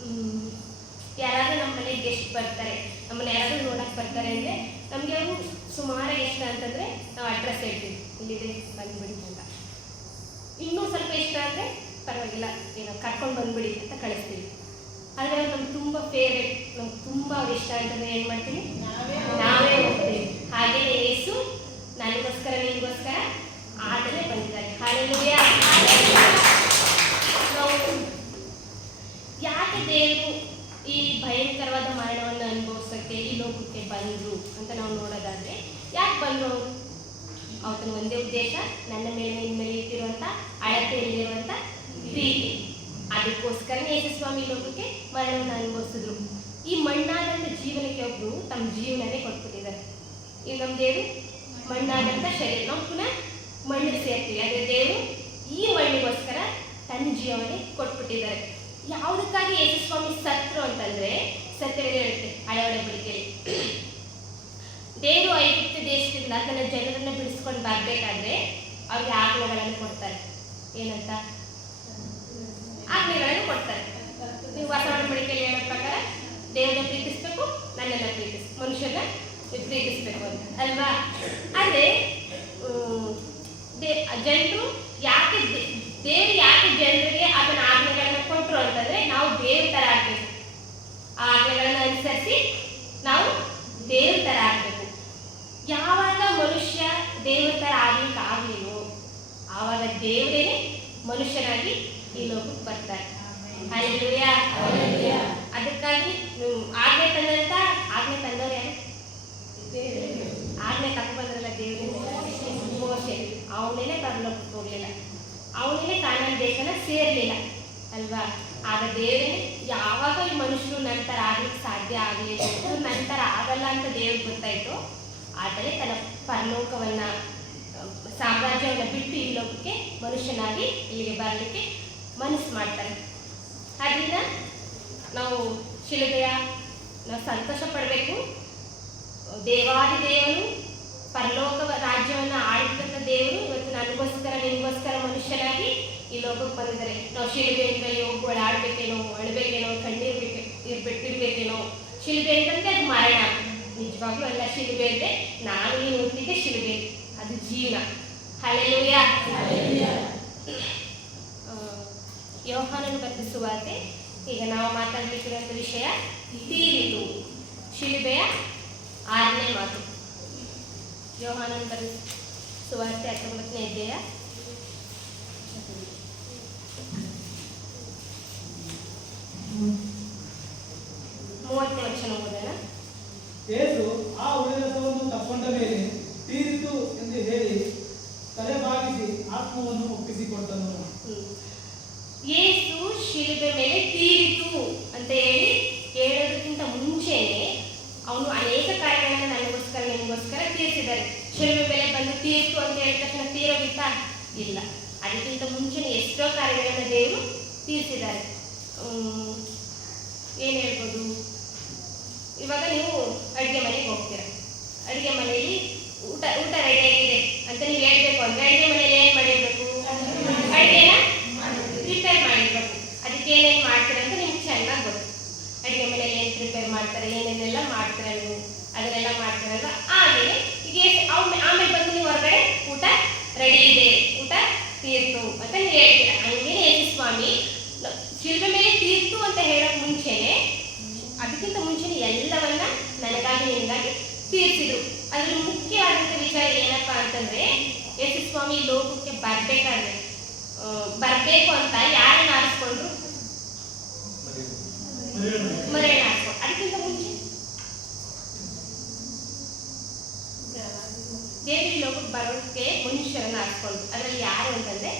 ಹ್ಮ್. ಯಾರಾದ್ರೂ ನಮ್ಮ ಮನೆಗೆ ಗೆಸ್ಟ್ ಬರ್ತಾರೆ ನಮ್ಮನ್ನ ಯಾರಾದ್ರೂ ನೋಡಕ್ ಬರ್ತಾರೆ ಅಂದ್ರೆ ನಮ್ಗೆ ಅವರು ಸುಮಾರು ಇಷ್ಟ ಅಂತಂದ್ರೆ ನಾವು ಅಡ್ರೆಸ್ ಹೇಳ್ತೀವಿ. ಇಲ್ಲಿದೆ ಬಂದ್ಬಿಡಿ ಅಂತ. ಇನ್ನೂ ಸ್ವಲ್ಪ ಇಷ್ಟ ಅಂದ್ರೆ ಪರವಾಗಿಲ್ಲ ಏನೋ ಕರ್ಕೊಂಡು ಬಂದ್ಬಿಡಿ ಅಂತ ಕಳಿಸ್ತೀವಿ. ಆದ್ರೆ ಅವ್ರು ನಮ್ಗೆ ತುಂಬಾ ಫೇವ್ರೆಟ್ ನಮ್ಗೆ ತುಂಬಾ ಅವ್ರು ಇಷ್ಟ ಅಂತಂದ್ರೆ ಏನ್ ಮಾಡ್ತೀವಿ? ನಾವೇ ಹೋಗ್ತೀವಿ. ಹಾಗೇನೆ ಏಸು ನನಗೋಸ್ಕರ ನಿಮಗೋಸ್ಕರ ಆದರೆ ಬಂದಿದ್ದಾರೆ. ನಾವು ಯಾಕೆ ದೇವರು ಈ ಭಯಂಕರವಾದ ಮರಣವನ್ನು ಅನುಭವಿಸೋಕ್ಕೆ ಈ ಲೋಕಕ್ಕೆ ಬಂದರು ಅಂತ ನಾವು ನೋಡೋದಾದ್ರೆ, ಯಾಕೆ ಬಂದರು? ಅವರು ಅವತ್ತನ ಒಂದೇ ಉದ್ದೇಶ, ನನ್ನ ಮೇಲೆ ನಿನ್ನ ಮೇಲೆ ಇಟ್ಟಿರುವಂಥ ಅಳತೆಯಲ್ಲಿರುವಂಥ ಪ್ರೀತಿ. ಅದಕ್ಕೋಸ್ಕರನೇ ಯಶಸ್ವಾಮಿ ಲೋಕಕ್ಕೆ ಮರಣವನ್ನು ಅನುಭವಿಸಿದ್ರು. ಈ ಮಣ್ಣಾದಂಥ ಜೀವನಕ್ಕೆ ಒಬ್ರು ತಮ್ಮ ಜೀವನನೇ ಕೊಟ್ಬಿಟ್ಟಿದ್ದಾರೆ. ಈಗ ದೇವರು? ಮಣ್ಣಾದಂಥ ಶರೀರ. ನಾವು ಪುನಃ ಮಣ್ಣಿಗೆ ಸೇರ್ತೀವಿ. ಅಂದರೆ ದೇವರು ಈ ಮಣ್ಣಿಗೋಸ್ಕರ ತನ್ನ ಜೀವನೇ ಕೊಟ್ಬಿಟ್ಟಿದ್ದಾರೆ. ಯಾವುದಕ್ಕಾಗಿ ಯಶಸ್ವಾಮಿ ಸತ್ರು ಅಂತಂದ್ರೆ ಸತ್ಯವೇದ ಹೇಳುತ್ತೆ ಹಳೆ ಬಳಿಕೆಯಲ್ಲಿ ದೇವರು ಐಗುಪ್ತ ದೇಶದಿಂದ ತನ್ನ ಜನರನ್ನು ಬಿಡಿಸ್ಕೊಂಡು ಬರಬೇಕಾದ್ರೆ ಅವ್ರಿಗೆ ಆಜ್ಞೆಗಳನ್ನು ಕೊಡ್ತಾರೆ. ಏನಂತ? ಆಜ್ಞೆಗಳನ್ನು ಕೊಡ್ತಾರೆ. ನೀವು ವಾತಾವರಣ ಬಳಿಕೆಯಲ್ಲಿ ಹೇಳೋ ಪ್ರಕಾರ, ದೇವರನ್ನ ಪ್ರೀತಿಸ್ಬೇಕು, ನನ್ನನ್ನ ಪ್ರೀತಿಸ್ ಮನುಷ್ಯನ ಪ್ರೀತಿಸ್ಬೇಕು ಅಂತ, ಅಲ್ವಾ? ಆದ್ರೆ ಜನರು ಯಾಕೆ ದೇವ್ರು ಯಾಕೆ ಜನರಿಗೆ ಅದನ್ನ ಆಜ್ಞೆಗಳನ್ನ ಕೊಟ್ರು ಅಂತಂದ್ರೆ ನಾವು ದೇವ್ರ ತರ ಆಗ್ಬೇಕು. ಆ ಆಜ್ಞೆಗಳನ್ನ ಅನುಸರಿಸಿ ನಾವು ದೇವ್ರ ತರ ಆಗ್ಬೇಕು. ಯಾವಾಗ ಮನುಷ್ಯ ದೇವ್ರ ತರ ಆಗ್ಲಿಕ್ಕೆ ಆಗ್ಲಿಲ್ವೋ ಆವಾಗ ದೇವರೇನೆ ಮನುಷ್ಯನಾಗಿ ಈ ಲೋಕಕ್ಕೆ ಬರ್ತಾರೆ. ಅದಕ್ಕಾಗಿ ಆಜ್ಞೆ ತಂದಂತ ಆಜ್ಞೆ ತಂದವ್ರು ಯಾರು ಆಜ್ಞೆ ತಪ್ಪು ಬಂದ್ರಲ್ಲ ದೇವರಿಗೆ ಮೋಶೆ ಅವನೇನೆ ಪರಲೋಕಕ್ಕೆ ಹೋಗ್ಲಿಲ್ಲ. ಅವನೇನೆ ಕಾನಾನ್ ದೇಶನ ಸೇರ್ಲಿಲ್ಲ, ಅಲ್ವಾ? ಆಗ ದೇವರೇ, ಯಾವಾಗ ಈ ಮನುಷ್ಯರು ನಂತರ ಆಗ್ಲಿಕ್ಕೆ ಸಾಧ್ಯ ಆಗಲಿಲ್ಲ ನಂತರ ಆಗಲ್ಲ ಅಂತ ದೇವ್ರಿಗೆ ಗೊತ್ತಾಯ್ತು ಆದರೆ ತನ್ನ ಪರಲೋಕವನ್ನ, ಸಾಮ್ರಾಜ್ಯವನ್ನ ಬಿಟ್ಟು ಈ ಲೋಕಕ್ಕೆ ಮನುಷ್ಯನಾಗಿ ಇಲ್ಲಿಗೆ ಬರಲಿಕ್ಕೆ ಮನಸ್ಸು ಮಾಡ್ತಾರೆ. ಅದರಿಂದ ನಾವು ಶಿಲುಬೆಯ, ನಾವು ಸಂತೋಷ ಪಡಬೇಕು. ದೇವಾದಿ ದೇವರು, ಪರಲೋಕ ರಾಜ್ಯವನ್ನು ಆಳಿದಂಥ ದೇವರು ನನಗೋಸ್ಕರ ನಿನಗೋಸ್ಕರ ಮನುಷ್ಯನಾಗಿ ಈ ಲೋಕಕ್ಕೆ ಬಂದಿದ್ದಾರೆ. ನಾವು ಶಿಲ್ಬೆಯಿಂದ ಹೋಗಿ ಆಡ್ಬೇಕೇನೋ ಅಳ್ಬೇಕೇನೋ ಕಣ್ಣೀರ್ ಬೇಕು ಇರ್ಬೇಕು ಇರ್ಬೇಕೇನೋ ಶಿಲ್ಬೆ ಅಂತಂದ್ರೆ ಅದು ಮರಣ. ನಿಜವಾಗ್ಲೂ ಅಲ್ಲ ಶಿಲ್ಬೆ ಅಂದ್ರೆ ನಾನು ನೀನು ಹುಟ್ಟಿದ್ದೆ ಶಿಲ್ಬೆ. ಅದು ಜೀವನ. ಹಳೆಯ ಯೋಹಾನನ್ನು ಬರೆದ ಸುವಾರ್ತೆ ಈಗ ನಾವು ಮಾತಾಡಲಿಕ್ಕಿರುವಂಥ ವಿಷಯ ತೀರಿತು ಶಿಲುಬೆಯ ಆರನೇ ಮಾತು. ಯೋಹಾನನ್ ಬರೆದ ಸುವಾರ್ತೆ ಹತ್ತೊಂಬತ್ತನೇ ಅಧ್ಯಾಯ ಮೂವತ್ತನೇ ವಚನ ಓದೋಣ ಯೇಸು ಆ ಉಳಿರಸವನ್ನು ತಕ್ಕೊಂಡ ಮೇಲೆ ತೀರಿತು ಎಂದು ಹೇಳಿ ತಲೆಬಾಗಿಸಿ ಆತ್ಮವನ್ನು ಒಪ್ಪಿಸಿಕೊಟ್ಟನು. ಯೇಸು ಶಿಲುಬೆ ಮೇಲೆ ತೀರಿತು ಅಂತ ಹೇಳಿ ಹೇಳೋದಕ್ಕಿಂತ ಮುಂಚೆನೆ ಅವನು ಅನೇಕ ಕಾರ್ಯಗಳನ್ನ ನನಗೋಸ್ಕರ ನಿಮಗೋಸ್ಕರ ತೀರಿಸಿದ್ದಾರೆ ಶಿಲುಬೆ ಮೇಲೆ ಬಂದು ತೀರ್ತು ಅಂತ ಹೇಳಿದ ತಕ್ಷಣ ತೀರೋಗಿತ್ತ ಇಲ್ಲ ಅದಕ್ಕಿಂತ ಮುಂಚೆನೆ ಎಷ್ಟೋ ಕಾರ್ಯಗಳನ್ನ ದೇವರು ತೀರಿಸಿದ್ದಾರೆ ಹ್ಮ್, ಏನ್ ಹೇಳ್ಬೋದು ಇವಾಗ ನೀವು ಅಡುಗೆ ಮನೆಗೆ ಹೋಗ್ತೀರ ಅಡುಗೆ ಮನೆಯಲ್ಲಿ ಊಟ ಊಟ ರೆಡಿ ಆಗಿದೆ ಅಂತ ನೀವು ಹೇಳ್ಬೇಕು ಅಂದ್ರೆ ಅಡುಗೆ ಮನೆಯಲ್ಲಿ ಏನ್ ಮಾಡಿರ್ಬೇಕು ಅಡುಗೆನ ಪ್ರಿಪೇರ್ ಮಾಡಿರ್ಬೇಕು ಅದಕ್ಕೆ ಏನೇನು ಮಾಡ್ತೀರ ಅಂತ ನಿಮ್ಗೆ ಚೆನ್ನಾಗಿ ಗೊತ್ತು ಪ್ರಿಪೇರ್ ಮಾಡ್ತಾರೆ ಏನೇನೆಲ್ಲ ಮಾಡ್ತಾರೆ ನೀವು ಅದನ್ನೆಲ್ಲ ಮಾಡ್ತಾರಲ್ವ? ಆಮೇಲೆ ಈಗ ಆಮೇಲೆ ಬಂದು ನೀವು ಹೊರಗಡೆ ಊಟ ರೆಡಿ ಇದೆ ಊಟ ತೀರ್ತು ಅಂತ ಹೇಳ್ತೀರ. ಹಂಗೇನೆ ಯೇಸು ಸ್ವಾಮಿ ಶಿಲ್ಬೆ ಮೇಲೆ ತೀರ್ತು ಅಂತ ಹೇಳಕ್ ಮುಂಚೆನೆ ಅದಕ್ಕಿಂತ ಮುಂಚೆನೆ ಎಲ್ಲವನ್ನ ನನಗಾಗಿ ನಿನಗಾಗಿ ತೀರ್ಸಿದ್ರು. ಅದ್ರಲ್ಲಿ ಮುಖ್ಯವಾದಂಥ ವಿಚಾರ ಏನಪ್ಪಾ ಅಂತಂದ್ರೆ ಯೇಸು ಸ್ವಾಮಿ ಲೋಕಕ್ಕೆ ಬರ್ಬೇಕಾದ್ರೆ ಬರ್ಬೇಕು ಅಂತ ಯಾರನ್ನ ಆರಿಸ್ಕೊಂಡ್ರು? ಮರೆಯನ್ನ ಆರಿಸ್ಕೊಂಡು ಅದಕ್ಕಿಂತ ಮುಂಚೆ ಬರೋದಕ್ಕೆ ಮನುಷ್ಯರನ್ನ ಆರಿಸ್ಕೊಂಡ್ರು ಅದರಲ್ಲಿ ಯಾರು ಅಂತಂದ್ರೆ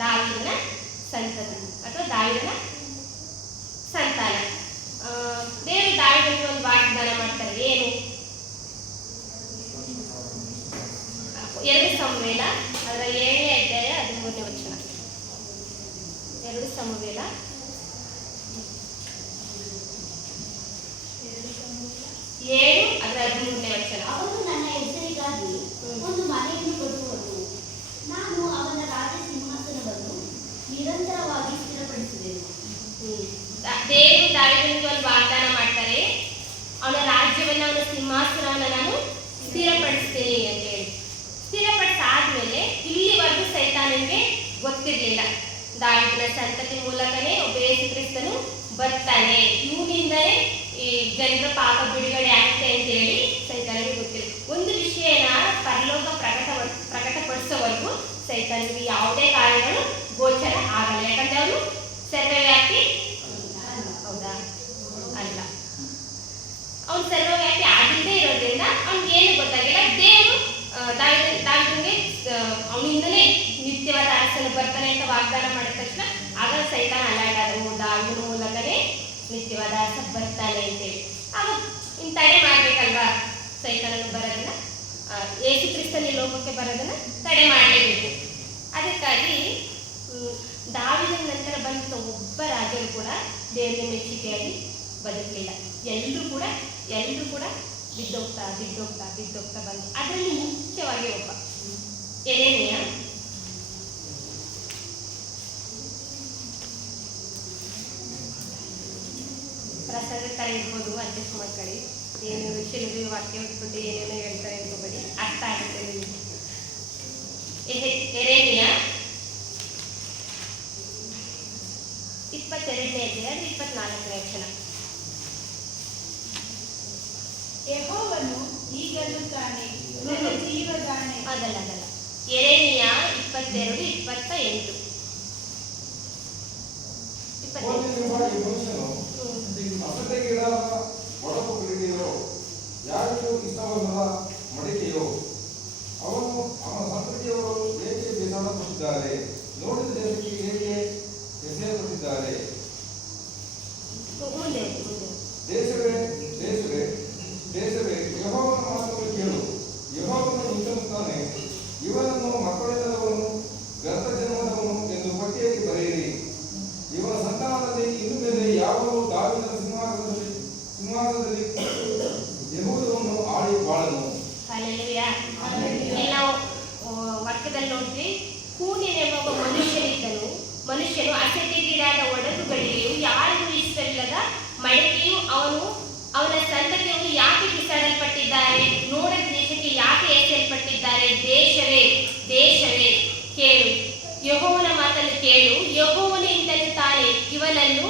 ದಾವಿದನ ಸಂತತಿ ಅಥವಾ ದಾವಿದನ ಸಂತಾನ ಆ, ದೇವರು ದಾವಿದನಿಗೆ ಒಂದು ವಾಗ್ದಾನ ಮಾಡ್ತಾರೆ ಏನು ಹದಿಮೂರನೇ ವಚನ ಅವನು ನನ್ನ ಹೆಸರಿಗಾಗಿ ಹ್ಮ್. ಒಂದು ಮನೆಯನ್ನು ಕಟ್ಟುವನು ನಾನು ಅವನ ರಾಜ ಸಿಂಹಾಸನವನ್ನು ನಿರಂತರವಾಗಿ ಸ್ಥಿರಪಡಿಸುವೆನು ಹ್ಮ್. ದ- ದೇವರು ದಾವಿದನಿಗೆ ಒಂದು ವಾಗ್ದಾನ ಮಾಡ್ತಾರೆ ಅವನ ರಾಜ್ಯವನ್ನ ಅವನ ಸಿಂಹಾಸನವನ್ನ ನಾನು ಸ್ಥಿರಪಡಿಸ್ತೀನಿ ಅಂತ ಹೇಳಿ. ಸ್ಥಿರಪಡಿಸಾದ್ಮೇಲೆ ಇಲ್ಲಿವರೆಗೂ ಸಹಿತ ನಿಮಗೆ ಗೊತ್ತಿರಲಿಲ್ಲ. ದಾವಿದನ ಸಂತತಿ ಮೂಲಕನೇ ಒಬ್ಬ ಕ್ರಿಸ್ತನು ಬರ್ತಾನೆ. ಇವನಿಂದಲೇ ಈ ಜನರ ಪಾಪ ಬಿಡುಗಡೆ ಆಗುತ್ತೆ ಅಂತ ಹೇಳಿ ಸೈತಾನಿಗೆ ಗೊತ್ತಿಲ್ಲ. ಒಂದು ವಿಷಯನ ಪರಲೋಕ ಪ್ರಕಟ ಪ್ರಕಟಪಡಿಸೋವರೆಗೂ ಸೈತಾನಿಗೆ ಯಾವುದೇ ಕಾರ್ಯಗಳು ಗೋಚರ ಆಗಲ್ಲ. ಯಾಕಂದ್ರೆ ಅವನು ಸರ್ವವ್ಯಾಪಿ ಹೌದಾ? ಅಲ್ಲ. ಅವನು ಸರ್ವವ್ಯಾಪಿ ಇರೋದ್ರಿಂದ ಅವ್ನಿಗೆ ಏನು ಗೊತ್ತಾಗಿಲ್ಲ ದೇವರು ದಾವಿದ ದಾವಿದನಿಗೆ ಅವನಿಂದಲೇ ನಿತ್ಯವಾದ ಅರಸನು ಬರ್ತಾನೆ ಅಂತ ವಾಗ್ದಾನ ಮಾಡಿದ ತಕ್ಷಣ ಆಗ ಸೈತಾನ ಅಲರ್ಟ್ ಆದ ಓ ಮೂಲಕನೇ ನಿತ್ಯವಾದ ಅರಸ ಬರ್ತಾನೆ ಅಂತೇಳಿ. ಆಗ ತಡೆ ಮಾಡ್ಬೇಕಲ್ವಾ? ಸೈತಾನನು ಬರೋದನ್ನ ಏಸು ಕ್ರಿಸ್ತನ ಲೋಕಕ್ಕೆ ಬರೋದನ್ನ ತಡೆ ಮಾಡಲೇಬೇಕು. ಅದಕ್ಕಾಗಿ ದಾವಿದನ ನಂತರ ಬಂದ ಒಬ್ಬ ರಾಜರು ಕೂಡ ದೇವರಿಗೆ ಮೆಚ್ಚುಗೆಯಾಗಿ ಬದುಕಲಿಲ್ಲ. ಎಲ್ಲರೂ ಕೂಡ ಎಲ್ಲರೂ ಕೂಡ ಬಿದ್ದೋಗ್ತಾ ಬಿದ್ದೋಗ್ತಾ ಬಿದ್ದೋಗ್ತಾ ಬಂದು ಅದರಲ್ಲಿ ಮುಖ್ಯವಾಗಿ ಒಬ್ಬ. ಎರೇನಿಯ ಪ್ರಸಾದ ತರ ಇರ್ಬೋದು ಅಡ್ಜಸ್ಟ್ ಮಾಡ್ಕೊಳ್ಳಿ. ಏನು ಶಿಲ್ಬಿ ವಾಕ್ಯ ಹೊತ್ಕೊಂಡು ಏನೇನೋ ಹೇಳ್ತಾರೆ ಅನ್ಕೋಬೇಡಿ. ಅರ್ಥ ಆಗುತ್ತೆ ನಿಮಗೆ. ಎರೇನಿಯ ಇಪ್ಪತ್ತೆರಡನೇ ಅಧ್ಯಾಯ, ಇಪ್ಪತ್ನಾಲ್ಕನೇ ವಚನ. ಯೆಹೋವನು ಹೀಗನ್ನುತ್ತಾನೆ ನನ್ನ ಜೀವದಾಣೆ. ಅದಲ್ಲ ಅದಲ್ಲ. ಎರೇನಿಯ ಇಪ್ಪತ್ತೆರಡು ಇಪ್ಪತ್ತ ಎಂಟು ಅಸಡ್ಡೆಗೀಡಾದ ಒಡಕು ಬಿಡಿದೆಯೋ ಯಾರಿಗೂ ಮಡಿಕೆಯೋ ಅವನು ಅವನ ಸಂತತಿಯವರು ಏಕೆ ಬೇಸರಪಟ್ಟಿದ್ದಾರೆ? ನೋಡಿದ ಏಕೆ ದೇಶವೇ ದೇಶವೇ ದೇಶವೇ ಯಹೋವನ ಮಾತನ್ನು ಕೇಳು ಯಹೋವನು ಇಂತೆನ್ನುತ್ತಾನೆ ಇವನನ್ನು ಮಕ್ಕಳಿಲ್ಲದವನು ವ್ಯರ್ಥ ಜನ್ಮದವನು ಎಂದು ಪಟ್ಟಿಯಲ್ಲಿ ಬರೆಯಿರಿ ಇವನ ಸಂತಾನದಲ್ಲಿ ಇನ್ನು ಮೇಲೆ ಯಾವನು ದಾವಿದ ಸಿಂಹಾಸನದಲ್ಲಿ ಸಿಂಹಾಸನದಲ್ಲಿ ಯಹೂದವನ್ನು ಆಳಿ ಬಾಳನು ಹಾಲೆಲೂಯಾ ಇಲ್ಲಿ ನಾವು ಆ, ವಾಕ್ಯದಲ್ಲಿ ನೋಡ್ತೀವಿ ಕೂನಿನೆಂಬ ಒಬ್ಬ ಮನುಷ್ಯನಿದ್ದನು ಮನುಷ್ಯನು ಅಸಡ್ಡೆಗೀಡಾದ ಒಡಕುಗಳಿಗೆಯೂ ಯಾರಿಗೂ ಇಷ್ಟವಿಲ್ಲದ ಮಡಿಕೆಯು ಅವನು ಅವನ ಸಂತತಿಯವರು ಯಾಕೆ ಬಿಸಾಡಲ್ಪಟ್ಟಿದ್ದಾರೆ ನೋಡ ದೇಶಕ್ಕೆ ಯಾಕೆ ಎಸೆಯಲ್ಪಟ್ಟಿದ್ದಾರೆ ದೇಶವೇ ದೇಶವೇ ಕೇಳು ಯಹೋವನ ಮಾತನ್ನು ಕೇಳು ಯಹೋವನು ಇಂತೆನ್ನುತ್ತಾನೆ ಇವನನ್ನು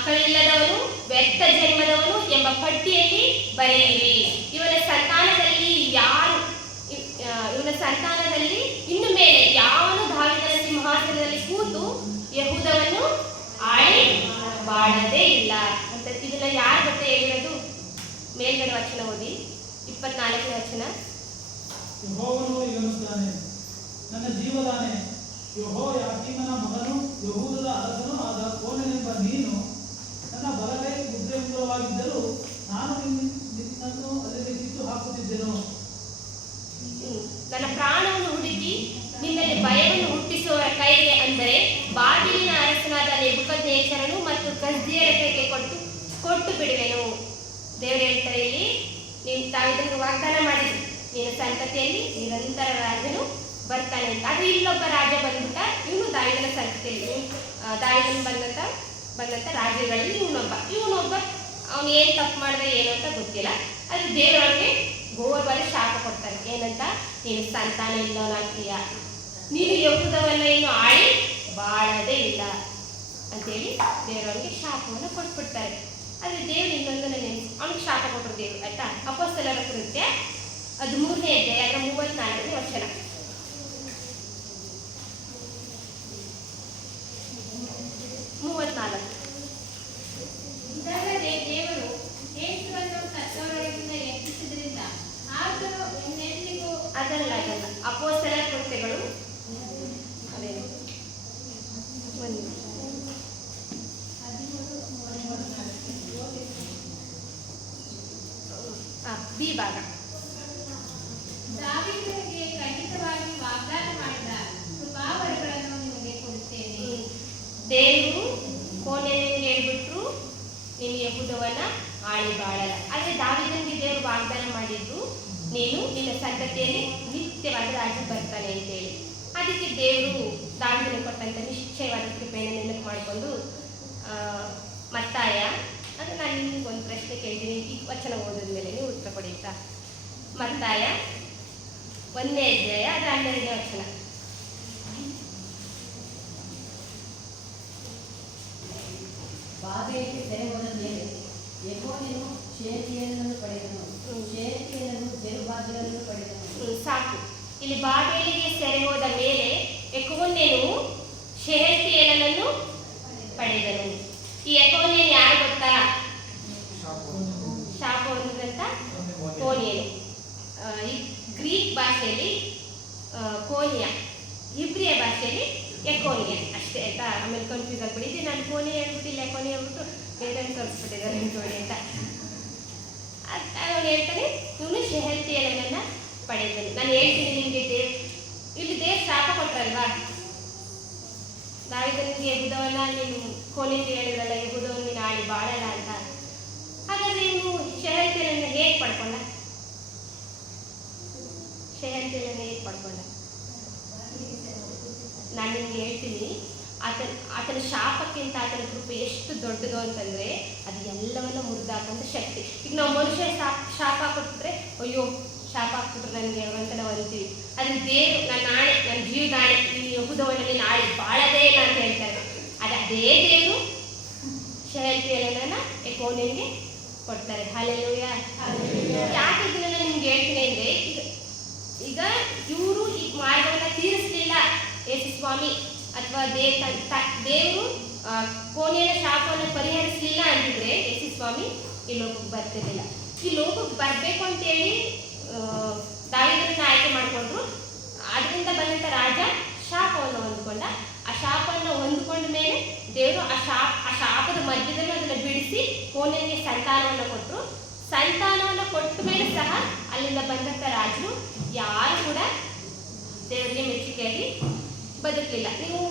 ಮಕ್ಕಳಿಲ್ಲದವನು ವ್ಯರ್ಥ ಜನ್ಮದವನು ಎಂಬ ಪಟ್ಟಿಯಲ್ಲಿ ಬರೆಯಿರಿ. ಇವನ ಸಂತಾನದಲ್ಲಿ ಯಾರು ಇವನ ಸಂತಾನದಲ್ಲಿ ಇನ್ನು ಮೇಲೆ ಯಾವನು ದಾವಿದನ ಸಿಂಹಾಸನದಲ್ಲಿ ಕೂತು ಯಹೂದವನ್ನು ಆಳಿ ಬಾಳದೇ ಇಲ್ಲ. ಅಂತ ಇದನ್ನ ಯಾರ ಬಗ್ಗೆ ಹೇಳಿರೋದು? ಮೇಲ್ಗಡೆ ವಚನ ಓದಿ. ಇಪ್ಪತ್ನಾಲ್ಕನೇ ವಚನ. ಯಹೋವನು ಈಗನ್ನುತ್ತಾನೆ ನನ್ನ ಜೀವದಾನೆ ಯಹೋ ಯಾಕೀಮನ ಮಗನು ಯಹೂದದ ಅರಸನು ಆದ ಕೋಲನೆಂಬ ನೀನು ನನ್ನ ಬಲಗೈ ಮುದ್ರೆಯುಂಗುರವಾಗಿದ್ದರೂ ನಾನು ನಿನ್ನನ್ನು ಅಲ್ಲಿಗೆ ಕಿತ್ತು ಹಾಕುತ್ತಿದ್ದೆನು. ನನ್ನ ಪ್ರಾಣವನ್ನು ಹುಡುಕಿ ನಿನ್ನಲ್ಲಿ ಭಯವನ್ನು ಹುಟ್ಟಿಸುವವರ ಕೈಗೆ ಅಂದರೆ ಬಾಗಿಲಿನ ಅರಸನಾದ ನೆಬುಕದ್ನೇಚರನು ಮತ್ತು ಕಸ್ದಿಯರ ಕೈಗೆ ಕೊಟ್ಟು ಕೊಟ್ಟು ಬಿಡುವೆನು. ದೇವರು ಹೇಳ್ತಾರೆ ಇಲ್ಲಿ ನೀನು ತಾವಿದನ್ನು ವಾಗ್ದಾನ ಮಾಡಿದ್ರು ನಿನ್ನ ಸಂತತಿಯಲ್ಲಿ ನಿರಂತರ ರಾಜನು ಬರ್ತಾನೆ ಅಂತ. ಅದು ಇಲ್ಲೊಬ್ಬ ರಾಜ ಬಂದ್ಬಿಟ್ಟ. ಇವನು ದಾವಿದನ ಸಂತತಿಯಲ್ಲಿ. ಆ, ಬಂದಂತ ಬಂದಂತ ರಾಜ್ಯಗಳಲ್ಲಿ ಇವನೊಬ್ಬ. ಇವನೊಬ್ಬ ಅವನು ಏನು ತಪ್ಪು ಮಾಡಿದೆ ಏನು ಅಂತ ಗೊತ್ತಿಲ್ಲ. ಅದು ದೇವರೊಳಗೆ ಬಾರಿ ಶಾಪ ಕೊಡ್ತಾರೆ ಏನಂತ? ನೀನು ಸಂತಾನ ಇಲ್ಲವನಾಗ್ತೀಯ ನೀನು ಯಹೂದವನ್ನ ಏನು ಆಳಿ ಬಾಳದೇ ಇಲ್ಲ ಅಂತೇಳಿ ದೇವರವನಿಗೆ ಶಾಪವನ್ನು ಕೊಟ್ಬಿಡ್ತಾರೆ. ಆದರೆ ದೇವರು ಇನ್ನೊಂದನ್ನು ನೆನೆಸಿ ಅವನಿಗೆ ಶಾಪ ಕೊಟ್ಟರು ದೇವರು, ಆಯ್ತಾ? ಅಪಸ್ತಲರ ಕೃತ್ಯ ಅದು ಮೂರನೇ ಅಧ್ಯಾಯ, ಅದರ ಮೂವತ್ನಾಲ್ಕನೇ ವಚನ ಮೂವತ್ನಾಲ್ಕು ಇದಲ್ಲದೆ ದೇವರು ಯೇಸುವನ್ನು ಸತ್ತವರೊಳಗಿಂದ ಎಬ್ಬಿಸಿದ್ರಿಂದ ಆತನು ಇನ್ನೆಂದಿಗೂ ಅದಲ್ಲ ಅದಲ್ಲ ಅಪೋಸ್ತಲ ಕೃತ್ಯಗಳು ಅದೇ ಒಂದು ನಿಮಿಷ. ಆ, ಬಿ ಭಾಗ. ದಾವೀದನಿಗೆ ಖಂಡಿತವಾಗಿ ವಾಗ್ದಾನ ಮಾಡಿದ ಕೃಪಾವರಗಳನ್ನು ನಿಮಗೆ ಕೊಡುತ್ತೇನೆ. ದೇವರು ಕೋಣೆಯಲ್ಲಿ ಹೇಳ್ಬಿಟ್ರು ನೀನು ಯಹೂದವನ್ನ ಆಳಿ ಬಾಳಲ್ಲ ಆದ್ರೆ ದಾವಿದನಿಗೆ ದೇವರು ವಾಗ್ದಾನ ಮಾಡಿದ್ರು ನೀನು ನಿನ್ನ ಸಂತತಿಯಲ್ಲಿ ನಿತ್ಯವಾದ ರಾಜ ಬರ್ತಾನೆ ಅಂತೇಳಿ. ಅದಕ್ಕೆ ದೇವರು ದಾವಿದನ ಕೊಟ್ಟಂತ ನಿಶ್ಚಯವಾದ ಕೃಪೆಯನ್ನು ನೆನಪು ಮಾಡಿಕೊಂಡು ಮತ್ತಾಯ ಅದು ನಾನು ನಿಮ್ಗೆ ಒಂದು ಪ್ರಶ್ನೆ ಕೇಳ್ತೀನಿ. ಈ ವಚನ ಓದಿದ ಮೇಲೆ ನೀವು ಉತ್ತರ ಕೊಡಿ ಆಯ್ತಾ? ಮತ್ತಾಯ? ಒಂದನೇ ಅಧ್ಯಾಯ ಅದು ಹನ್ನೆರಡನೇ ವಚನ. ಬಾಬೆಯಲ್ಲಿ ಸೆರೆ ಹೋದ ಮೇಲೆ ಯೆಹೋವನು ಶೇತಿಯನ್ನು ಪಡೆದನು. ಶೇತಿಯನ್ನು ಜೆರುಬಾಬೆಲನ್ನು ಪಡೆದನು. ಸಾಕು. ಇಲ್ಲಿ ಬಾಬೇಲಿಗೆ ಸೆರೆ ಹೋದ ಮೇಲೆ ಎಕೋನೇನು ಶೆಹಲ್ತಿಯೇಲನನ್ನು ಪಡೆದನು. ಈ ಎಕೋನಿಯನ್ ಯಾರು ಗೊತ್ತಾ? ಈ ಗ್ರೀಕ್ ಭಾಷೆಯಲ್ಲಿ ಕೋನಿಯಾ ಇಬ್ರಿಯ ಭಾಷೆಯಲ್ಲಿ ಎಕೋನಿಯನ್ ಅಷ್ಟೇ, ಆಯ್ತಾ? ಆಮೇಲೆ ಕನ್ಫ್ಯೂಸ್ ಆಗ್ಬಿಟ್ಟಿದ್ದೆ. ನಾನು ಕೋನಿ ಹೇಳ್ಬಿಟ್ಟಿಲ್ಲ ಎಕೋನಿ ಹೇಳ್ಬಿಟ್ಟು ಬೇರೆ ತೋರಿಸ್ಬಿಟ್ಟಿದ್ದಾರೆ ಅಂತ. ಅವನು ಹೇಳ್ತಾನೆ, ಇವನು ಶೆಹಲ್ತಿಯಲನ್ನ ಪಡೆದನು ನಾನು ಹೇಳ್ತೀನಿ ನಿಮಗೆ ದೇವ್ ಇಲ್ಲಿ ದೇವ್ ಶಾಪ ಕೊಟ್ರಲ್ವಾ? ನಾವಿದನಿಗೆ ಬುಧವನ್ನ ನೀನು ಕೋನಿಗೆ ಹೇಳಿದ್ರಲ್ಲ ನೀನು ಆಡಿ ಬಾಳಲ್ಲ ಅಂತ. ಹಾಗಾದ್ರೆ ನೀವು ಶೆಹಲ್ತಿಯಲನ್ನ ಹೇಗೆ ಪಡ್ಕೊಂಡ? ಶೆಹಲ್ತಿಯಲನ್ನ ಹೇಗೆ ಪಡ್ಕೊಂಡ? ನಾನು ನಿಮ್ಗೆ ಹೇಳ್ತೀನಿ ಆತನ ಆತನ ಶಾಪಕ್ಕಿಂತ ಆತನ ಕೃಪೆ ಎಷ್ಟು ದೊಡ್ಡದು ಅಂತಂದ್ರೆ ಅದು ಎಲ್ಲವನ್ನ ಮುರಿದಾಕಂತ ಶಕ್ತಿ. ಈಗ ನಾವು ಮನುಷ್ಯ ಶಾಪ ಶಾಪ ಕೊಟ್ಬಿಟ್ರೆ ಅಯ್ಯೋ, ಶಾಪ ಹಾಕ್ಬಿಟ್ರೆ ನನಗೆ ಅಂತ ನಾವು ಅಂತೀವಿ ಅದ್ರ ದೇವ್ ನನ್ನ ನಾಳೆ ನನ್ನ ಜೀವ ನಾಳೆ, ಈ ಯಹುದವನಲ್ಲಿ ನಾಳೆ ಬಾಳದೇ ಇಲ್ಲ ಅಂತ ಹೇಳ್ತಾರೆ. ಅದು ಅದೇ ದೇವರು ಶಹಲ್ತಿಯನ್ನ ಎಕೋನಿಗೆ ಕೊಡ್ತಾರೆ. ಹಾಲೆಲ್ಲೂಯ. ಯಾಕೆ ಇದನ್ನ ನಿಮ್ಗೆ ಹೇಳ್ತೀನಿ ಅಂದ್ರೆ ಈಗ ಈಗ ಇವರು ಈ ಮಾರ್ಗವನ್ನ ತೀರಿಸಲಿಲ್ಲ ಯೇಸು ಸ್ವಾಮಿ ಅಥವಾ ದೇವ್ ದೇವರು ಕೋಣೆಯ ಶಾಪವನ್ನು ಪರಿಹರಿಸಲಿಲ್ಲ ಅಂತಿದ್ರೆ ಯೇಸು ಸ್ವಾಮಿ ಈ ಲೋಕಕ್ಕೆ ಬರ್ತಿರ್ಲಿಲ್ಲ. ಈ ಲೋಕಕ್ಕೆ ಬರಬೇಕು ಅಂತೇಳಿ ದಾವಿದರನ್ನ ಆಯ್ಕೆ ಮಾಡಿಕೊಂಡ್ರು. ಅದರಿಂದ ಬಂದಂಥ ರಾಜ ಶಾಪವನ್ನು ಹೊಂದ್ಕೊಂಡ ಆ ಶಾಪವನ್ನು ಹೊಂದ್ಕೊಂಡ ಮೇಲೆ ದೇವರು ಆ ಶಾಪ ಆ ಶಾಪದ ಮಧ್ಯದಲ್ಲಿ ಅದನ್ನು ಬಿಡಿಸಿ ಕೋಣೆಗೆ ಸಂತಾನವನ್ನು ಕೊಟ್ಟರು ಸಂತಾನವನ್ನು ಕೊಟ್ಟ ಮೇಲೆ ಸಹ ಅಲ್ಲಿಂದ ಬಂದಂಥ ರಾಜರು ಯಾರು ಕೂಡ ದೇವರಿಗೆ ಮೆಚ್ಚುಗೆಯಾಗಿ ಬದುಕಲಿಲ್ಲ. ನೀವು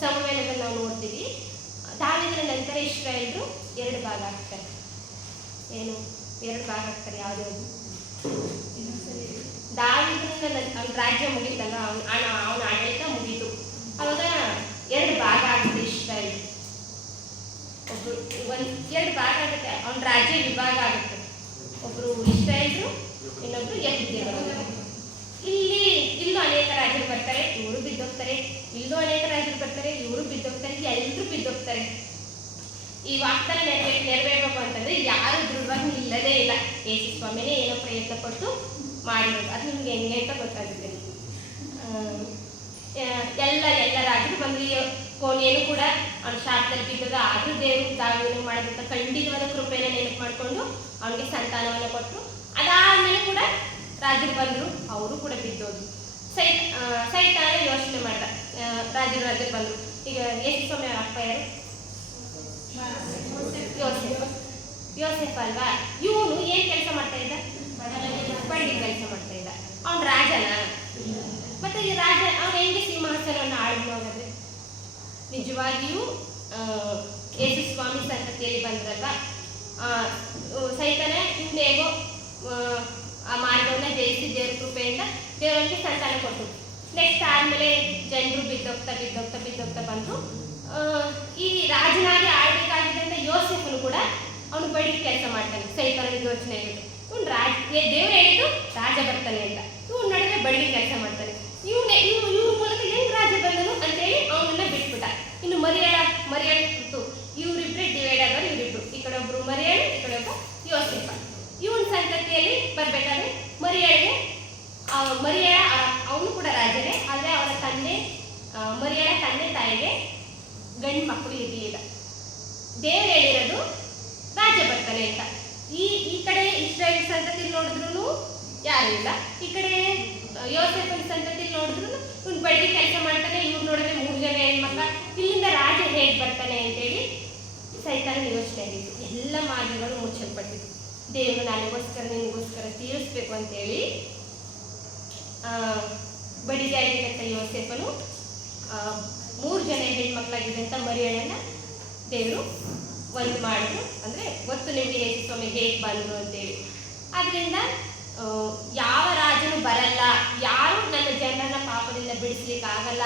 ಸಮವೇಲದಲ್ಲಿ ನಾವು ನೋಡ್ತೀವಿ ದಾವಿದರ ನಂತರ ಇಸ್ರಾಯೇಲ್ರು ಎರಡು ಭಾಗ ಆಗ್ತಾರೆ ಏನು? ಎರಡು ಭಾಗ ಆಗ್ತಾರೆ ಯಾವ್ದು ದಾವಿದನ ಅವ್ನ ರಾಜ್ಯ ಮುಗೀತಲ್ಲ ಅವನ ಅವನ ಆಡಳಿತ ಮುಗೀತು. ಅವಾಗ ಎರಡು ಭಾಗ ಆಗುತ್ತೆ ಇಸ್ರಾಯೇಲ್ ಒಬ್ರು ಒಂದ್ ಎರಡು ಭಾಗ ಆಗುತ್ತೆ ಅವನ ರಾಜ್ಯ ವಿಭಾಗ ಆಗುತ್ತೆ. ಒಬ್ರು ಇಷ್ಟ ಇಸ್ರಾಯೇಲ್ರು ಇನ್ನೊಬ್ರು ಯಹೂದ್ಯರು ಇಲ್ಲಿ, ಇಲ್ಲೂ ಅನೇಕ ರಾಜರು ಬರ್ತಾರೆ, ಇವರು ಬಿದ್ದೋಗ್ತಾರೆ, ಇಲ್ಲೂ ಅನೇಕ ರಾಜರು ಬರ್ತಾರೆ, ಇವರು ಬಿದ್ದೋಗ್ತಾರೆ ಎಲ್ಲರೂ ಬಿದ್ದೋಗ್ತಾರೆ. ಈ ವಾಗ್ದಾನ ನೆರವೇ, ನೆರವೇರಬೇಕು ಅಂತಂದ್ರೆ ಯಾರು ದೃಢವಾಗಿ ನಿಲ್ಲದೇ ಇಲ್ಲ. ಯೇಸು ಸ್ವಾಮಿನೇ ಏನೋ ಪ್ರಯತ್ನ ಪಟ್ಟು ಮಾಡಿರೋದು. ಅದು ನಿಮ್ಗೆ ಹೆಂಗೆ ಅಂತ ಗೊತ್ತಾಗುತ್ತೆ. ಎಲ್ಲ ಎಲ್ಲ ರಾಜರು ಬಂದು ಕೋಣೆಯನ್ನು ಕೂಡ ಅವನ ಶಾಪದಲ್ಲಿ ಬಿದ್ದದ ಆದ್ರೂ ದೇವರು ದಾವಿಯನ್ನು ಮಾಡಿದಂಥ ಖಂಡಿತವಾದ ಕೃಪೆನ ನೆನಪು ಮಾಡಿಕೊಂಡು ಅವನಿಗೆ ಸಂತಾನವನ್ನ ಕೊಟ್ಟರು ಅದಾದ್ಮೇಲೆ ಕೂಡ ರಾಜರು ಬಂದರು ಅವರು ಕೂಡ ಬಿದ್ದೋದು ಆ, ಸೈತಾನ ಯೋಚನೆ ಮಾಡ್ದ ರಾಜರು ರಾಜರು ಬಂದರು. ಈಗ ಎಷ್ಟು ಸಮಯ ಅಪ್ಪ ಯಾರು? ಯೋಸೆಫ್. ಯೋಸೆಫ್ ಅಲ್ವಾ? ಇವನು ಏನ್ ಕೆಲಸ ಮಾಡ್ತಾ ಇದ್ದ? ಬಡ್ಡಿ ಕೆಲಸ ಮಾಡ್ತಾ ಇದ್ದ. ಅವನ್ ರಾಜನ ಮತ್ತೆ ಈ ರಾಜ ಅವನ ಹೆಂಗೆ ಆಳಿದ್ನು ಹಾಗಾದ್ರೆ. ನಿಜವಾಗಿಯೂ ಯೇಸು ಸ್ವಾಮಿ ಸಂತತಿಯಲ್ಲಿ ಬಂದ್ರಲ್ವಾ ಹಿಂದೆ ಸೈತನ ಇವ್ನು ಹೇಗೋ ಆ, ಮಾರ್ಗವನ್ನ ಜಯಿಸಿ ದೇವ್ರ ಕೃಪೆಯಿಂದ ದೇವರಿಗೆ ಸಂತಾನ ಕೊಟ್ಟು ನೆಕ್ಸ್ಟ್ ಆದ್ಮೇಲೆ ಜನರು ಬಿದ್ದೋಗ್ತಾ ಬಿದ್ದೋಗ್ತಾ ಬಿದ್ದೋಗ್ತಾ ಬಂದು ಈ ರಾಜನಾಗಿ ಆಳ್ಬೇಕಾಗಿದ್ದಂತ ಯೋಸೆಫನು ಕೂಡ ಅವನು ಬಡಿ ಕೆಲಸ ಮಾಡ್ತಾನೆ ಸೈತನ ಯೋಚನೆ ಆಗಿತ್ತು ಇವ್ನು ರಾಜ ದೇವ್ರು ಹೇಳಿದ್ದು ರಾಜ ಬರ್ತಾನೆ ಅಂತ. ಇವ್ನು ನಡುವೆ ಬಡಿಗೆ ಕೆಲಸ ಮಾಡ್ತಾನೆ. ಇವನೇ ಇವ್ ಇವ್ರ ಮೂಲಕ ಬಂದನು ಅಂತೇಳಿ ಅವನನ್ನ ಬಿಟ್ಬಿಟ್ಟ. ಇನ್ನು ಮರಿಯಾಳ ಮರಿಯಾಳ ಇತ್ತು ಇವರಿಬ್ರೆ ಡಿವೈಡ್ ಆಗೋರು ಇವರಿಬ್ರು ಈ ಕಡೆ ಒಬ್ರು ಮರಿಯಾಳು ಈ ಕಡೆ ಒಬ್ಬ ಯೋಸೆಫ ಇವನ್ ಸಂತತಿಯಲ್ಲಿ ಬರ್ಬೇಕಾದ್ರೆ ಮರಿಯಾಳಿಗೆ ಆ ಮರಿಯಾಳ ಅವನು ಕೂಡ ರಾಜನೇ ಆದ್ರೆ ಅವರ ತಂದೆ ಆ, ಮರಿಯಾಳ ತಂದೆ ತಾಯಿಗೆ ಗಂಡು ಮಕ್ಕಳು ಇರಲಿಲ್ಲ ದೇವ್ರು ಹೇಳಿರೋದು ರಾಜ ಬರ್ತಾನೆ ಅಂತ ಈ ಈ ಕಡೆ ಇಸ್ರಾಯೇಲ್ ಸಂತತಿ ನೋಡಿದ್ರು ಯಾರು ಇಲ್ಲ ಈ ಕಡೆ ಯೋಸೆಫನ್ ಸಂತತಿ ನೋಡಿದ್ರು ಇವ್ನು ಬಡ್ಡಿ ಕೆಲಸ ಮಾಡ್ತಾನೆ ಇವ್ರು ನೋಡಿದ್ರೆ ಮೂರು ಜನ ಹೆಣ್ಮಕ್ಳ ಇಲ್ಲಿಂದ ರಾಜ ಹೇಗೆ ಬರ್ತಾನೆ ಅಂತೇಳಿ ಸೈತಾನ ಯೋಚನೆ ಆಗಿತ್ತು ಎಲ್ಲ ಮಾರ್ಗಗಳು ಮುಚ್ಚಲ್ಪಟ್ಟಿತ್ತು ದೇವರು ನನಗೋಸ್ಕರ ನಿನಗೋಸ್ಕರ ತೀರಿಸ್ಬೇಕು ಅಂತೇಳಿ ಆ, ಬಡಿಗೆ ಆಗಿದ್ದಂಥ ಯೋಸೆಫನು ಆ, ಮೂರು ಜನ ಹೆಣ್ಮಕ್ಳಾಗಿದ್ದಂಥ ಮರಿಯಣ್ಣನ ದೇವರು ಒಂದು ಮಾಡಿದ್ರು. ಅಂದ್ರೆ ಗೊತ್ತು ನಿಮಗೆ ಸ್ವಾಮಿ ಹೇಗೆ ಬಂದ್ರು ಅಂತೇಳಿ. ಅದರಿಂದ ಯಾವ ರಾಜನು ಬರಲ್ಲ, ಯಾರು ನನ್ನ ಜನರನ್ನ ಪಾಪದಿಂದ ಬಿಡಿಸ್ಲಿಕ್ಕೆ ಆಗಲ್ಲ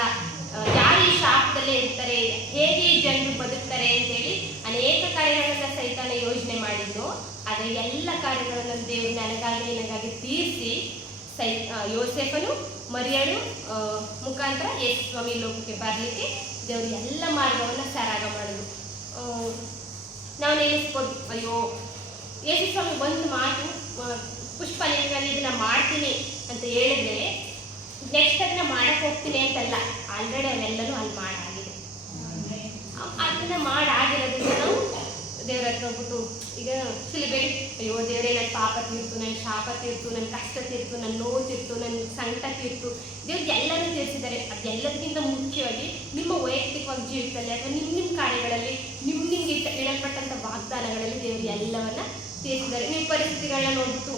ಯಾರು ಈ ಶಾಪದಲ್ಲೇ ಇರ್ತಾರೆ, ಹೇಗೆ ಈ ಜನರು ಬದುಕ್ತಾರೆ ಅಂತೇಳಿ ಅನೇಕ ಕಾರ್ಯಗಳನ್ನ ಸೈತಾನ ಯೋಚನೆ ಮಾಡಿದ್ದು. ಆದರೆ ಎಲ್ಲ ಕಾರ್ಯಗಳನ್ನು ದೇವರು ನನಗಾಗಿ ನನಗಾಗಿ ತೀರಿಸಿ ಸೈ ಯೋಸೆಫನು ಮರಿಯಳು ಮುಖಾಂತರ ಯೇಸು ಸ್ವಾಮಿ ಲೋಕಕ್ಕೆ ಬರಲಿಕ್ಕೆ ದೇವರು ಎಲ್ಲ ಮಾರ್ಗವನ್ನು ಸರಾಗ ಮಾಡಿದ್ರು. ನಾವು ನೆನೆಸ್ಬೋದು ಅಯ್ಯೋ ಯೇಸು ಸ್ವಾಮಿ ಒಂದು ಮಾತು ಪುಷ್ಪ ನಾನು ಇದನ್ನ ಮಾಡ್ತೀನಿ ಅಂತ ಹೇಳಿದ್ರೆ ನೆಕ್ಸ್ಟ್ ಅದನ್ನ ಮಾಡಕ್ಕೆ ಹೋಗ್ತೀನಿ ಅಂತಲ್ಲ. ಆಲ್ರೆಡಿ ಅವೆಲ್ಲನೂ ಅಲ್ಲಿ ಮಾಡಾಗಿದೆ. ಅದನ್ನ ಮಾಡಾಗಿರೋದ್ರಿಂದ ದೇವ್ರ ಹತ್ರ ಹೋಗ್ಬಿಟ್ಟು, ಈಗ ಸಿಲಿಬೇಡಿ ಅಯ್ಯೋ, ದೇವರೇ ನನ್ನ ಪಾಪ ತೀರ್ತು ನನ್ನ ಶಾಪ ತೀರ್ತು ನನ್ನ ಕಷ್ಟ ತೀರ್ತು ನನ್ನ ನೋವು ತೀರ್ತು ನನ್ನ ಸಂಕಟ ತೀರ್ತು. ದೇವ್ರಿಗೆ ಎಲ್ಲರೂ ತೀರ್ಸಿದ್ದಾರೆ. ಅದೆಲ್ಲದಕ್ಕಿಂತ ಮುಖ್ಯವಾಗಿ ನಿಮ್ಮ ವೈಯಕ್ತಿಕವಾಗಿ ಜೀವಿತದಲ್ಲಿ ಅಥವಾ ನಿಮ್ಮ ನಿಮ್ಮ ಕಾರ್ಯಗಳಲ್ಲಿ ನಿಮ್ಮ ನಿಮಗೆ ಹೇಳಲ್ಪಟ್ಟಂಥ ವಾಗ್ದಾನಗಳಲ್ಲಿ ದೇವರು ಎಲ್ಲವನ್ನ ತೀರಿಸಿದ್ದಾರೆ. ನಿಮ್ಮ ಪರಿಸ್ಥಿತಿಗಳನ್ನ ನೋಡ್ಬಿಟ್ಟು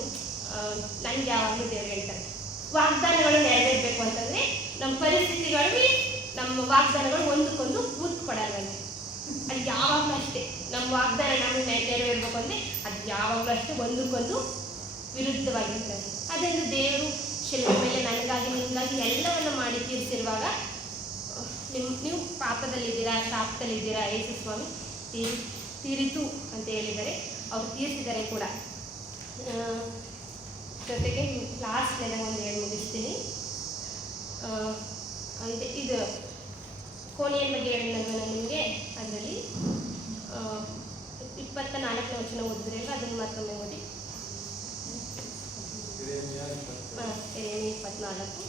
ನನಗೆ ಯಾವಾಗಲೂ ದೇವ್ರು ಹೇಳ್ತಾರೆ, ವಾಗ್ದಾನಗಳು ನೆರವೇರಬೇಕು ಅಂತಂದ್ರೆ ನಮ್ಮ ಪರಿಸ್ಥಿತಿಗಳಲ್ಲಿ ನಮ್ಮ ವಾಗ್ದಾನಗಳು ಒಂದಕ್ಕೊಂದು ಮುತ್ತು ಕೊಡಲ್ವಂತೆ ಅದು ಯಾವಾಗಲೂ ಅಷ್ಟೇ. ನಮ್ಮ ವಾಗ್ದಾನ ನಮಗೆ ನೆರವೇರ್ಬೇಕು ಅಂದರೆ ಅದು ಯಾವಾಗಲೂ ಅಷ್ಟೇ ಒಂದಕ್ಕೊಂದು ವಿರುದ್ಧವಾಗಿರ್ತದೆ. ಅದರಿಂದ ದೇವರು ಶಿಲ್ಪಿ ಮೇಲೆ ನನಗಾಗಿ ನಿಮಗಾಗಿ ಎಲ್ಲವನ್ನು ಮಾಡಿ ತೀರಿಸಿರುವಾಗ ನಿಮ್ಮ ನೀವು ಪಾಪದಲ್ಲಿದ್ದೀರಾ, ಶಾಪದಲ್ಲಿದ್ದೀರಾ ಯೇಸು ಸ್ವಾಮಿ ತೀರಿ, ತೀರಿತು ಅಂತ ಹೇಳಿದರೆ ಅವ್ರು ತೀರಿಸಿದ್ದಾರೆ ಕೂಡ. ಜೊತೆಗೆ ಲಾಸ್ಟ್ ನನಗೊಂದು ಹೇಳಿ ಮುಗಿಸ್ತೀನಿ. ಇದು ಕೋಣೆಯ ಬಗ್ಗೆ ಹೇಳಿದ್ನಲ್ವ ನಿಮಗೆ ಅದರಲ್ಲಿ ಇಪ್ಪತ್ತ ನಾಲ್ಕನೇ ವಚನ ಓದಿದ್ರೆ ಅದನ್ನು ಮತ್ತೊಮ್ಮೆ ಓದಿ. ಎರೆಮೀಯ ಇಪ್ಪತ್ನಾಲ್ಕು.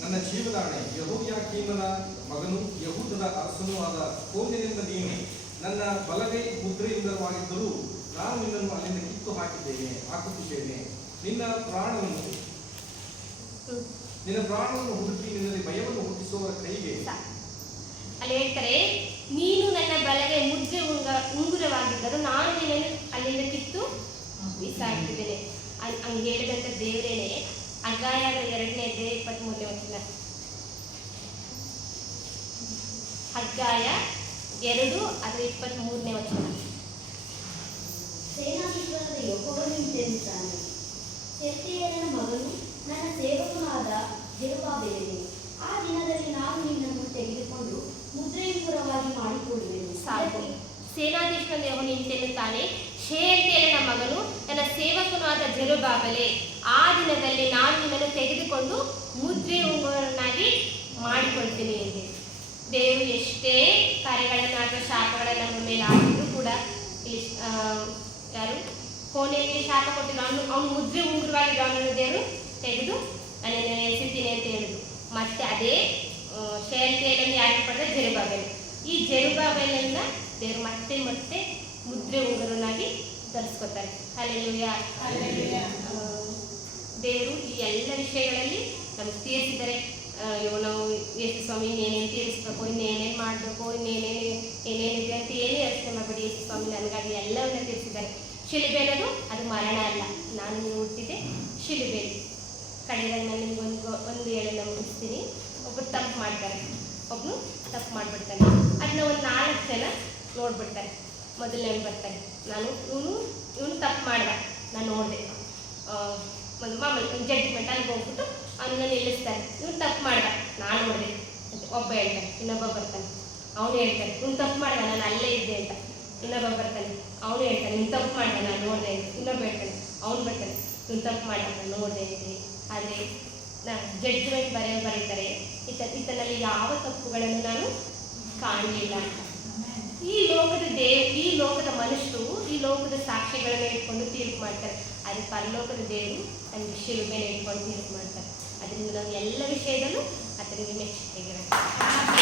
ನನ್ನ ಜೀವದಾಣೆ, ಯಹೋಯಾಕೀಮನ ಮಗನು ಯಹೂದದ ಅರಸನೂ ಆದ ಕೋಮಿನಿಂದ ನೀನು ನನ್ನ ಬಲಗೈ ಮುದ್ರೆಯಿಂದವಾಗಿದ್ದರೂ ನಾನು ನಿನ್ನನ್ನು ಅಲ್ಲಿಂದ ಕಿತ್ತು ಹಾಕಿದ್ದೇನೆ, ಹಾಕುತ್ತಿದ್ದೇನೆ. ನಿನ್ನ ಪ್ರಾಣವನ್ನು ನಿನ್ನ ಪ್ರಾಣವನ್ನು ಹುಡುಕಿ ನಿನ್ನಲ್ಲಿ ಭಯವನ್ನು ಹುಟ್ಟಿಸುವವರ ಕೈಗೆ. ಅಲ್ಲಿ ಹೇಳ್ತಾರೆ, ನೀನು ನನ್ನ ಬಲಗೈ ಮುದ್ರೆ ಉಂಗುರವಾಗಿದ್ದರೂ ನಾನು ನಿನ್ನನ್ನು ಅಲ್ಲಿಂದ ಕಿತ್ತು ಬಿಸಾಕಿದ್ದೇನೆ ಅಲ್- ಹಂಗೆ ಹೇಳಿದಂತ ದೇವರೇನೆ ಅಗಾಯದ ಎರಡನೇ ಇಪ್ಪತ್ತ್ ಮೂರನೇ ವಚನ. ಹಗ್ಗಾಯ ಎರಡು ಅದರ ಇಪ್ಪತ್ತ್ಮೂರನೇ ವಚನ. ಸೇನಾಧಿಪತಿ ಯೋಗವನ್ನು ಇಂತೆನ್ನುತ್ತಾನೆ ಶೆಲ್ತಿಯೇಲನ ಮಗನು ನನ್ನ ಸೇವಕನಾದ ಜೆರುಬ್ಬಾಬೆಲನೇ ಆ ದಿನದಲ್ಲಿ ನಾನು ನಿನ್ನನ್ನು ತೆಗೆದುಕೊಂಡು ಮುದ್ರೆಯುಪುರವಾಗಿ ಮಾಡಿಕೊಡುವೆನು ಸಾಕು. ಸೇನಾಧೀಶ್ವರ ದೇವನು ಇಂತೆನ್ನುತ್ತಾನೆ ಶೇಲ್ತೇಲನ ಮಗನು ನನ್ನ ಸೇವಕನಾದ ಆದ ಆ ದಿನದಲ್ಲಿ ನಾನು ನಿನ್ನನ್ನು ತೆಗೆದುಕೊಂಡು ಮುದ್ರೆ ಉಂಗುರನಾಗಿ ಮಾಡಿಕೊಳ್ತೀನಿ ಎಂದು ದೇವರು ಎಷ್ಟೇ ಕಾರ್ಯಗಳನ್ನು ಅಥವಾ ಶಾಪಗಳನ್ನು ನಮ್ಮ ಮೇಲೆ ಆಗಿದ್ರು ಕೂಡ ಇಲ್ಲಿ ಯಾರು? ಕೋಣೆಯಲ್ಲಿ ಶಾಪ ಕೊಟ್ಟಿಲ್ಲ ಅವನು ಅವನು ಮುದ್ರೆ ಉಂಗುರವಾಗಿ ಅವನನ್ನು ದೇವರು ತೆಗೆದು ನನ್ನನ್ನು ಎಸಿತೀನಿ ಅಂತ ಹೇಳಿದ್ರು. ಮತ್ತೆ ಅದೇ ಶೇಲ್ತೇಲನ್ನು ಯಾರು ಪಡೆದ ಜೆರುಬಾಬೆಲ್. ಈ ಜೆರುಬಾಬೆಲನ್ನ ದೇವರು ಮತ್ತೆ ಮತ್ತೆ ಮುದ್ರೆ ಉಂಗುರನಾಗಿ ಧರಿಸ್ಕೊತಾರೆ. ಅಲ್ಲೆಲ್ಲೂಯ ದೇವರು ಈ ಎಲ್ಲ ವಿಷಯಗಳಲ್ಲಿ ನಮ್ಗೆ ತೀರಿಸಿದರೆ ಅಯ್ಯೋ ನಾವು ಯೇಸು ಸ್ವಾಮಿ ಇನ್ನೇನೇನು ತೀರಿಸ್ಬೇಕು? ಇನ್ನೇನೇನು ಮಾಡಬೇಕು? ಇನ್ನೇನೇನು ಏನೇನಿದೆ ಅಂತ ಏನೇ ಯೋಚನೆ ಮಾಡಬೇಡಿ ಯೇಸು ಸ್ವಾಮಿ ನನಗಾಗಿ ಎಲ್ಲವನ್ನ ತೀರಿಸಿದ್ದಾರೆ. ಶಿಲುಬೆ ಅನ್ನೋದು ಅದು ಮರಣ ಅಲ್ಲ. ನಾನು ಹುಟ್ಟಿದೆ ಶಿಲುಬೆಲಿ ಕಡೆಯಲ್ಲಿ ನಾನು ನಿಮ್ಗೆ ಒಂದು ಒಂದು ಹೇಳನ್ನ ಮುಗಿಸ್ತೀನಿ. ಒಬ್ಬರು ತಪ್ಪು ಮಾಡ್ತಾರೆ. ಒಬ್ಬನು ತಪ್ಪು ಮಾಡಿಬಿಡ್ತಾನೆ ಅದನ್ನ ಒಂದು ನಾಲ್ಕು ಜನ ನೋಡ್ಬಿಡ್ತಾರೆ. ಮೊದಲನೇ ಬರ್ತಾರೆ. ನಾನು ಇವನು ಇವನು ತಪ್ಪು ಮಾಡ್ದ. ನಾನು ನೋಡಿದೆ. ಒಂದು ಮಾಮೂಲಿ ಒಂದು ಜಡ್ಜ್ಮೆಂಟ್ ಅಲ್ಲಿ ಹೋಗ್ಬಿಟ್ಟು ಅವನ್ನ ನಿಲ್ಲಿಸ್ತಾರೆ. ಇವ್ನು ತಪ್ಪು ಮಾಡ್ದ. ನಾನು ನೋಡಿದೆ. ಒಬ್ಬ ಹೇಳ್ತಾನೆ, ಇನ್ನೊಬ್ಬ ಬರ್ತಾನೆ. ಅವನು ಹೇಳ್ತಾನೆ, ಇವ್ನು ತಪ್ಪು ಮಾಡ್ದ, ನಾನು ಅಲ್ಲೇ ಇದ್ದೆ ಅಂತ. ಇನ್ನೊಬ್ಬ ಬರ್ತಾನೆ, ಅವನು ಹೇಳ್ತಾನೆ, ಇವ್ನು ತಪ್ಪು ಮಾಡ್ದ, ನಾನು ನೋಡಿದೆ ಇನ್ನೊಬ್ಬ ಹೇಳ್ತಾನೆ, ಅವನು ಬರ್ತಾನೆ, ಇವ್ನು ತಪ್ಪು ಮಾಡ್ದ, ನಾನು ನೋಡಿದೆ ಅಂತ. ಆದರೆ ಜಡ್ಜ್ಮೆಂಟ್ ಬರೆಯ ಬರೀತಾರೆ. ಈತ, ಈತನಲ್ಲಿ ಯಾವ ತಪ್ಪುಗಳನ್ನು ನಾನು ಕಾಣಲಿಲ್ಲ. ಅಂತ ಈ ಲೋಕದ ದೇವ್, ಈ ಲೋಕದ ಮನುಷ್ಯರು, ಈ ಲೋಕದ ಸಾಕ್ಷಿಗಳನ್ನ ಇಟ್ಕೊಂಡು ತೀರ್ಪು ಮಾಡ್ತಾರೆ. ಆದರೆ ಪರಲೋಕದ ದೇವರು ತನ್ನ ಶಿಲುಬೆನ ಇಟ್ಕೊಂಡು ತೀರ್ಪು ಮಾಡ್ತಾರೆ. ಅದರಿಂದ ನಾವು ಎಲ್ಲ ವಿಷಯದಲ್ಲೂ ಆತನಿಗೆ ಮೆಚ್ಚುಗೆಗೆ